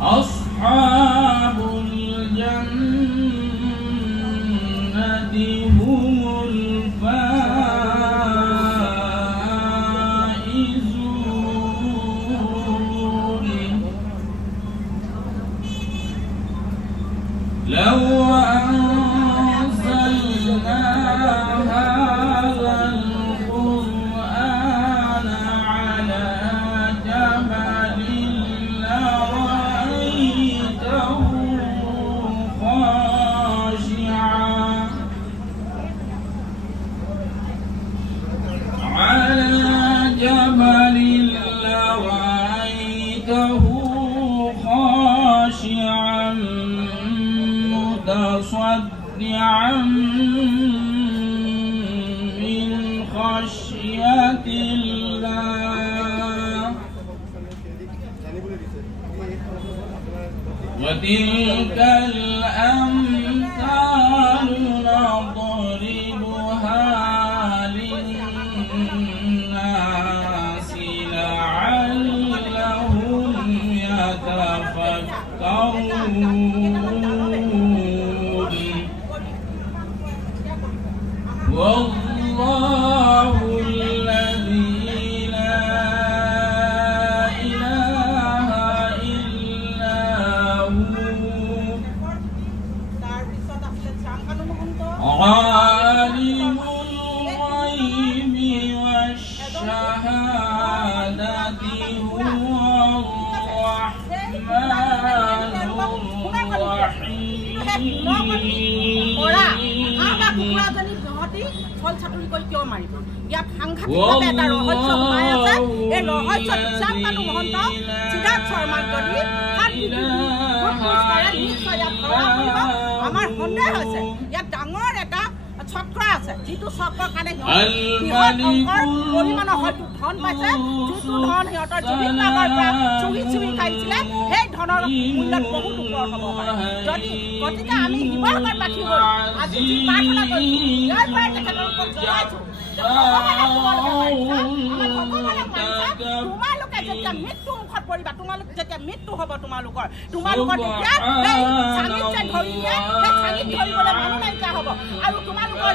أصحاب الجنة هم الفائزون لو أنزلنا هذا القرآن على جبل لرأيته خاشعا متصدعا من خشية الله وتلك الأمثال نضربها للناس لعلهم يتفكرون والله الذي لا إله إلا هو عالم الغيب والشهادة هو الرحمن الرحيم ফল ছাতুরি কৰি কিয় মাৰিব ইয়াত সাংঘাতিকভাৱে এটা ৰহস্য সোমাই আছে এই ৰহস্য চামকানু মহন্ত সিদ্ধাৰ্থ শৰ্মাক যদি আমাৰ সন্দেহ হৈছে ইয়াত ডাঙৰ এটা চক্ৰ আছে যিটো চক্ৰৰ কাৰণে পৰিমাণৰ হয়তো ধন পাইছে যিটো ধন সিহঁতৰ জীৱিকাৰ পৰা চুৰি খাইছিলে সেই ধনৰ মূল্যত বহুত ওপৰত হ'ব পাৰে যদি গতিকে আমি শিৱসাগৰবাসী হৈ আজি যি প্ৰাৰ্থনা কৰিছোঁ ইয়াৰ পৰাই তেখেতৰ ওপৰত জনাইছোঁ তোমালোকে যেতিয়া মৃত্যু মুখত পৰিবা তোমালোকে যেতিয়া মৃত্যু হ'ব তোমালোকৰ তেতিয়া সেই চাঙিত ধৰিলে সেই চাঙিত ধৰিবলৈ মানুহ নাইকিয়া হ'ব আৰু তোমালোকৰ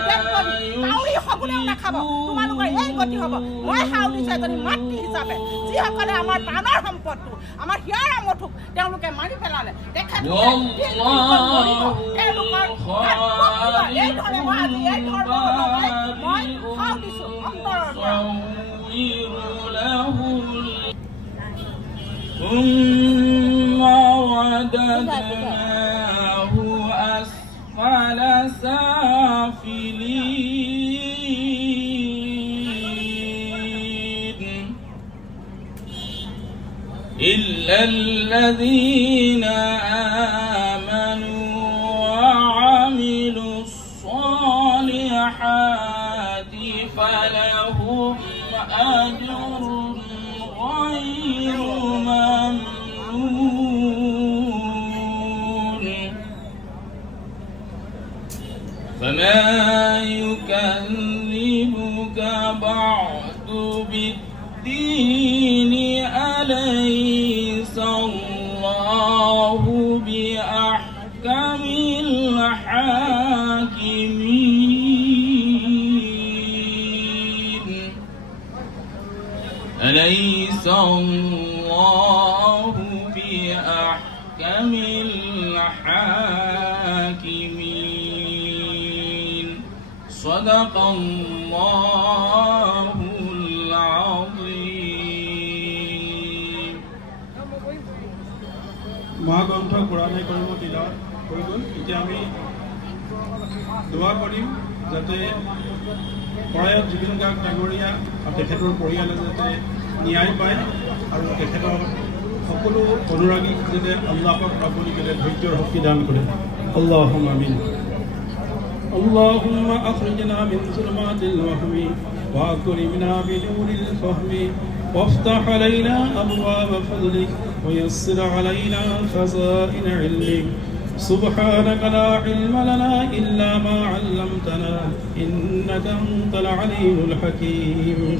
কাউৰী সকলোৱেও নাখাব তোমালোকৰ এই গতি হ'ব মই হাউলিছে এজনী মাতৃ হিচাপে যিসকলে আমাৰ প্ৰাণৰ সম্পদটো আমাৰ হিয়াৰ আমঠুক তেওঁলোকে মাৰি পেলালে তেখেতলোকৰ এই ধৰণে মই আজি এই ধৰণে মই হাউলিছোঁ অন্তৰৰ পৰা ثم رددناه أسفل سافلين إلا الذين آمنوا وعملوا الصالحات فلهم أجر غير ممنون فما يكذبك بعد بالدين أليس الله بأحكم الحاكمين أليس الله بأحكم الحاكمين صدق الله العظيم মহাগ্ৰন্থ কোৰাণে কৰিব তিলাওয়াত হৈ গ'ল এতিয়া আমি দোৱা কৰিম যাতে প্ৰয়াত জুবিন গাৰ্গ ডাঙৰীয়া আৰু তেখেতৰ পৰিয়ালে যাতে ন্যায় পায় আৰু তেখেতৰ সকলো অনুৰাগীক যাতে আল্লাহক আপুনি যাতে ধৈৰ্যৰ শক্তি দান কৰে আল্লাহুম্মা আমিন اللهم أخرجنا من ظلمات الوهم وأكرمنا بنور الفهم وافتح علينا أبواب فضلك ويسر علينا خزائن علمك سبحانك لا علم لنا إلا ما علمتنا إنك أنت العليم الحكيم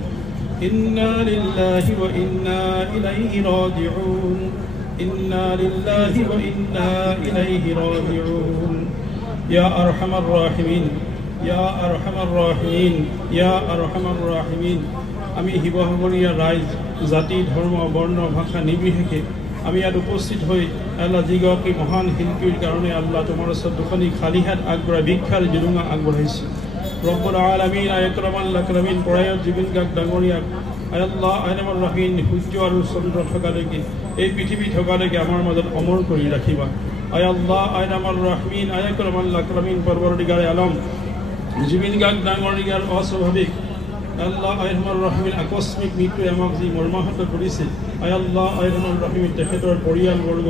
إنا لله وإنا إليه راجعون إنا لله وإنا إليه راجعون يا أرحم الراحمين يا أرحم الراحمين يا أرحم الراحمين আমি শিৱসাগৰীয়া ৰাইজ জাতি ধৰ্ম বৰ্ণ ভাষা নিৰ্বিশেষে আমি ইয়াত উপস্থিত হৈ আল্লাহ যিগৰাকী মহান শিল্পীৰ কাৰণে আল্লাহ তোমাৰ ওচৰত দুখনি খালী হাত আগবঢ়াই ভিক্ষাৰ জুলুঙা আগবঢ়াইছোঁ ৰব্বুল আলামিন আকৰামাল আকৰামিন প্ৰয়াত জুবিন গাৰ্গ ডাঙৰীয়াক আল্লাহ আইনামুৰ ৰহিম সূৰ্য আৰু চন্দ্ৰ থকালৈকে এই পৃথিৱী থকালৈকে আমাৰ মাজত অমৰ কৰি ৰাখিবা আল্লাহ আইনামুৰ ৰহিম আকৰামাল আকৰামিন পৰৱৰ্তীগাৰে আলম জুবিন গাৰ্গ ডাঙৰীয়াৰ অস্বাভাৱিক আল্লাহ আইনামুৰ ৰহিম আকস্মিক মৃত্যুৱে আমাক যি মৰ্মাহত কৰিছে আল্লাহ আইনামুৰ ৰহিম তেখেতৰ পৰিয়ালবৰ্গ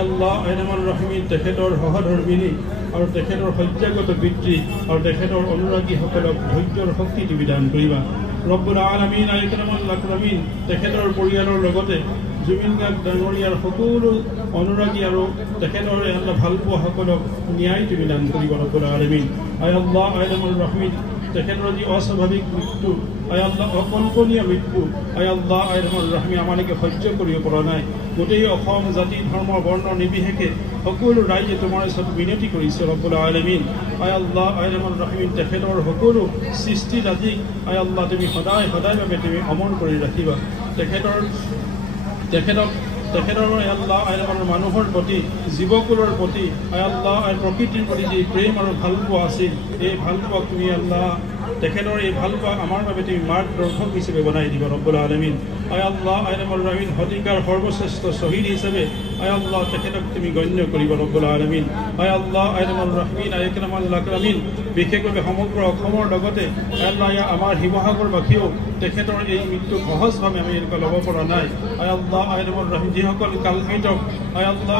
আল্লাহ আইনামুৰ ৰহিম তেখেতৰ সহধৰ্মিনী আৰু তেখেতৰ সত্যাগত পিতৃ আৰু তেখেতৰ অনুৰাগীসকলক ধৈৰ্যৰ শক্তি তুমি দান কৰিবা ৰব্বুল আলামিন আকৰামাল আকৰামিন তেখেতৰ পৰিয়ালৰ লগতে জুবিন গাৰ্গ ডাঙৰীয়াৰ সকলো অনুৰাগী আৰু তেখেতৰ আল্লাহ ভালপোৱাসকলক ন্যায় তুমি দান কৰিবা ৰব্বুল আলামিন আল্লাহ আইনামুৰ ৰহিম তেখেতৰ যি অস্বাভাৱিক মৃত্যু আল্লাহ অকল্পনীয় মৃত্যু আল্লাহ আইনামুৰ ৰহিম আমালোকে সহ্য কৰিব পৰা নাই গোটেই অসম জাতি ধৰ্ম বৰ্ণ নিৰ্বিশেষে সকলো ৰাইজে তোমাৰ ওচৰত বিনতি কৰিছে ৰব্বুল আলামিন আল্লাহ আইনামুৰ ৰহিম তেখেতৰ সকলো সৃষ্টিৰাজিক আল্লাহ তুমি সদায় সদায়ভাৱে তুমি অমৰ কৰি ৰাখিবা তেখেতৰ আল্লাহ আইনামুৰ মানুহৰ প্ৰতি জীৱকুলৰ প্ৰতি আল্লাহ প্ৰকৃতিৰ প্ৰতি যি প্ৰেম আৰু ভালপোৱা আছিল এই ভালপোৱাক তুমি আল্লাহ তেখেতৰ এই ভালপোৱা আমাৰ বাবে তুমি মাৰ্গদৰ্শক হিচাপে বনাই দিবা ৰব্বুল আলামিন আল্লাহ আইনামুৰ ৰহিম শতিকাৰ সৰ্বশ্ৰেষ্ঠ শ্বহীদ হিচাপে আল্লাহ তেখেতক তুমি গণ্য কৰিবা ৰব্বুল আলামিন আল্লাহ আইনামুৰ ৰহিম আকৰামাল আকৰামিন বিশেষভাৱে সমগ্ৰ অসমৰ লগতে আল্লাহ আমাৰ শিৱসাগৰবাসীয়েও তেখেতৰ এই মৃত্যু সহজভাৱে আমি এনেকুৱা ল'ব পৰা নাই আল্লাহ আইনামুৰ ৰহিম যিসকল কালপিতক আল্লাহ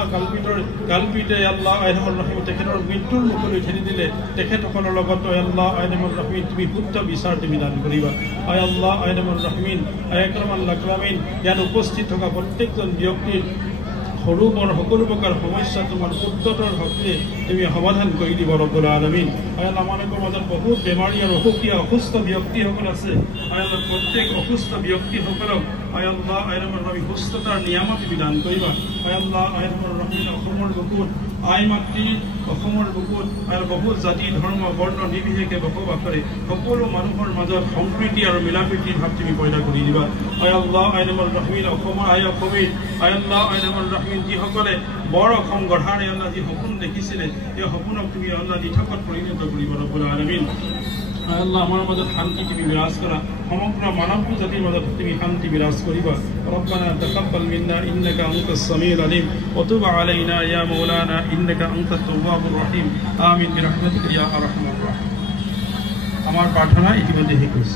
কালপিতে আল্লাহ আইনামুৰ ৰহিম তেখেতৰ মৃত্যুৰ মুখলৈ ঠেলি দিলে তেখেতসকলৰ লগত আল্লাহ আইনামুৰ ৰহিম তুমি শুদ্ধ বিচাৰ তুমি দান কৰিবা আল্লাহ আইনামুৰ ৰহিম আকৰামাল আকৰামিন ইয়াত উপস্থিত থকা প্ৰত্যেকজন ব্যক্তিৰ সৰু বৰ সকলো প্ৰকাৰ সমস্যা তোমাৰ শুদ্ধতৰ শক্তিৰে তুমি সমাধান কৰি দিব ৰব্বুল আলামিন আমালোকৰ মাজত বহুত বেমাৰী আৰু অসুস্থ ব্যক্তিসকল আছে প্ৰত্যেক অসুস্থ ব্যক্তিসকলক আল্লাহ আইনামুৰ ৰহিম সুস্থতাৰ নিয়ামত তুমি দান কৰিবা আল্লাহ আইনামুৰ ৰহিম অসমৰ বুকুত আই মাতৃ অসমৰ বুকুত আৰু বহুত জাতি ধৰ্ম বৰ্ণ নিৰ্বিশেষে বসবাস কৰে সকলো মানুহৰ মাজত সম্প্ৰীতি আৰু মিলাপ্ৰীতিৰ ভাৱ তুমি পয়দা কৰি দিবা আল্লাহ আইনামুৰ ৰহিম অসমৰ অসমীৰ আল্লাহ আইনামুৰ ৰহিম যিসকলে বৰ অসম গঢ়াৰ আল্লাহ যি সপোন দেখিছিলে এই সপোনক তুমি আল্লাহ দিঠকত পৰিণত কৰিব ৰব্বুল আলামিন আল্লাহ আমাৰ মাজত শান্তি তুমি বিৰাজ কৰা সমগ্ৰ মানৱ জাতিৰ মাজত তুমি শান্তি বিৰাজ কৰিবা ربنا تقبل منا انك انت السميع العليم وتب علينا يا مولانا انك انت التواب الرحيم آمين برحمتك يا ارحم الراحمين আমার প্রার্থনা ইতিমধ্যে শেষ